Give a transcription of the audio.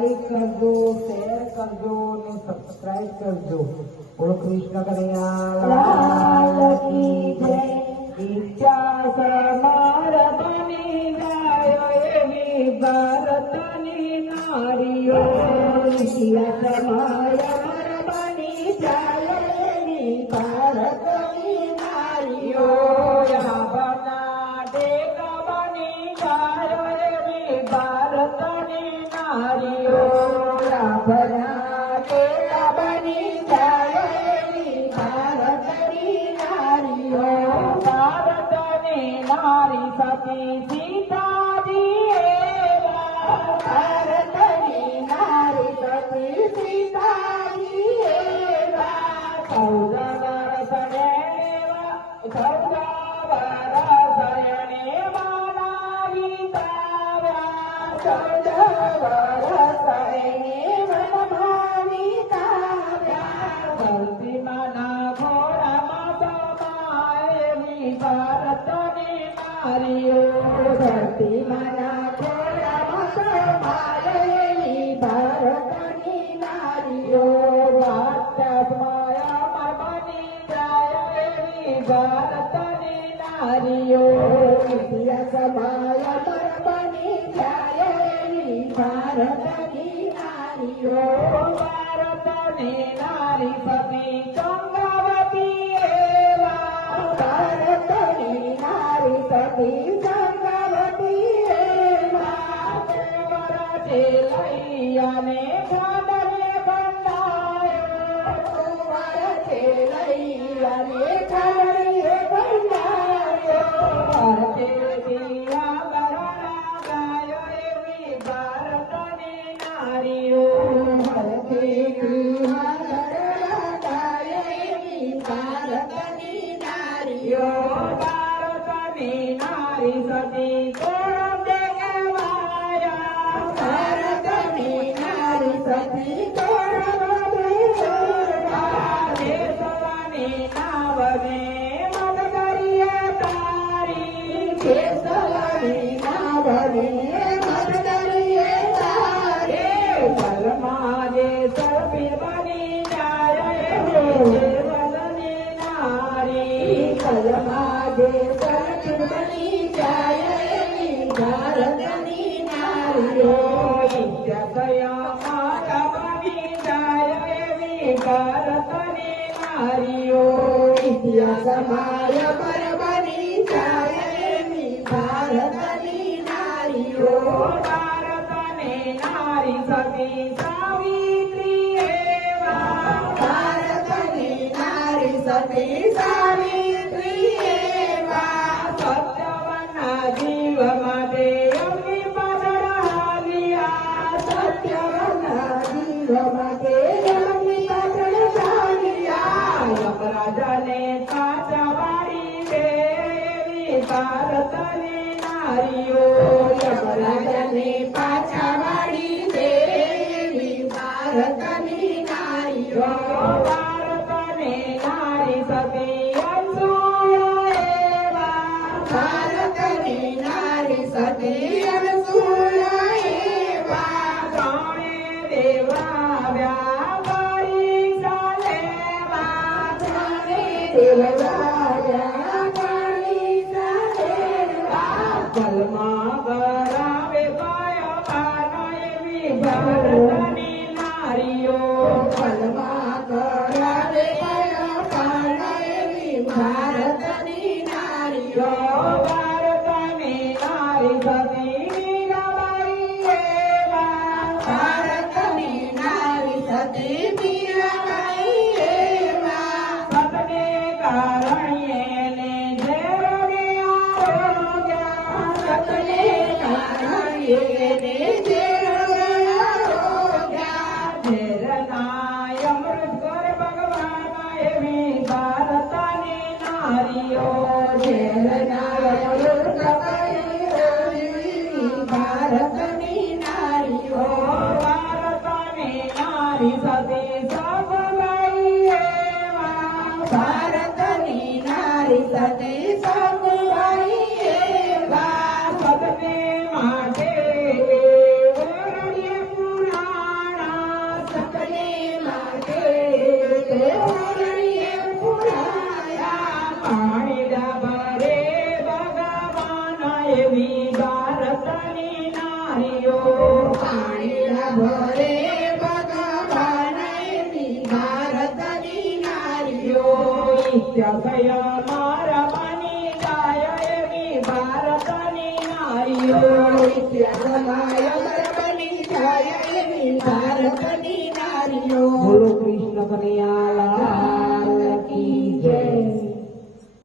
Like કરજો, share કરજો અને સબસ્ક્રાઇબ કરજો. બોલો કૃષ્ણ કનૈયા લાલ કી જય. ઈચ્છા સમાર બની જાય એવી ભારતની નારીઓ. ઈચ્છા સમાર બની જાય એવી ભારતની નારીઓ. ભારતની નારીઓ. રાભના ટેકા બની જાય એવી ભારતની નારીઓ. ભારતની નારી સતી સીતાજી એવા. ભારતની નારી સતી સીતાજી એવા. 14 વર્ષ એને બનાવી તાવ્યા. 14 વર્ષ એને વનમાવી તાવ્યા. ધરતીમાંના ઘોડામાં સમાય એવી ભારતની નારીઓ. ધરતીમાંના ઘોડામાં સમાય એવી ભારતની નારીઓ. વાત્સલ્યમય બની જાય એવી ભારતની નારીઓ. ઇતિહાસમય બની જાય એવી ભારતની નારીઓ. ભારતની નારી સતી ગંગાવતી એવા. ભારતની નારી સતી ગંગાવતી એવા. વરસે લૈયાને ખાંડને બંધાયો. વરસે લૈયાને ખાંડને બંધાયો. ભારતેથી આભરણ ગાયો એવી ભારતની નારીઓ. ભારતેથી આભરણ ગાયો એવી ભારતની નારીઓ. ભારતની નારી સતી કોણ દેવાયા. ભારતની નારી સતી કોણ દેવાયા. દેશવાની નાવને મત કરીએ તારી. દેશવાની નાવને મત કરીએ તારી. જલમાં જે સર્પી બની જાય એવી દેવલની નારી. જલમાં જે સર્પી બની જાય એવી ભારતની નારીઓ. ઇજ્જતયા બની જાય એવી ભારતની નારીઓ. ઇતિહાસમય બની જાય એવી ભારતની નારીઓ. ભારતની નારી સતી સાવિત્રી એવા. ભારતની નારી સતી સાવિત્રી એવા. સત્યવનના જીવ માટે અગ્નિ પાછળ હાલ્યા. સત્યવનના જીવ માટે અગ્નિ પાછળ ચાલ્યા. યમરાજાને પાછવાડી દે એવી ભારતની નારીઓ. યમરાજાને પાછવાડી દે એવી ભારતની નારીઓ. ભારતની નારી સતી અનસૂયા એવા. ભારતની નારી સતી અનસૂયા એવા. ત્રણે દેવાવ્યા પરીક્ષા લેવા. ત્રણે દેવાવ્યા પરીક્ષા લેવા. જલમાં કરાવે ભય પાન એવી ભારતની નારીઓ. જલમાં કરાવે ભય પાન એવી ભારતની નારીઓ. ભારતની નારી સતી મીરાબાઈ એવા. ભારતની નારી સતી મીરાબાઈ એવા. સતને કારણે એને ઝેરને આરોગ્યા. સતને કારણે એને ઝેરને આરોગ્યા. ઝેરના અમૃત કર ભગવાન એવી ભારતની નારીઓ. ઝેરના અમૃત કર એવી ભારતની નારીઓ. ભારતની નારી સતી સગવાઈ એવા. ભારતની નારી સતી સગવાઈ એવા. સતને માટે નિત્ય થયા મારા બની જાય એવી ભારતની નારીઓ નિત્ય સમાય બની જાય એવી ભારતની નારીઓ. બોલો કૃષ્ણ કનૈયા લાલ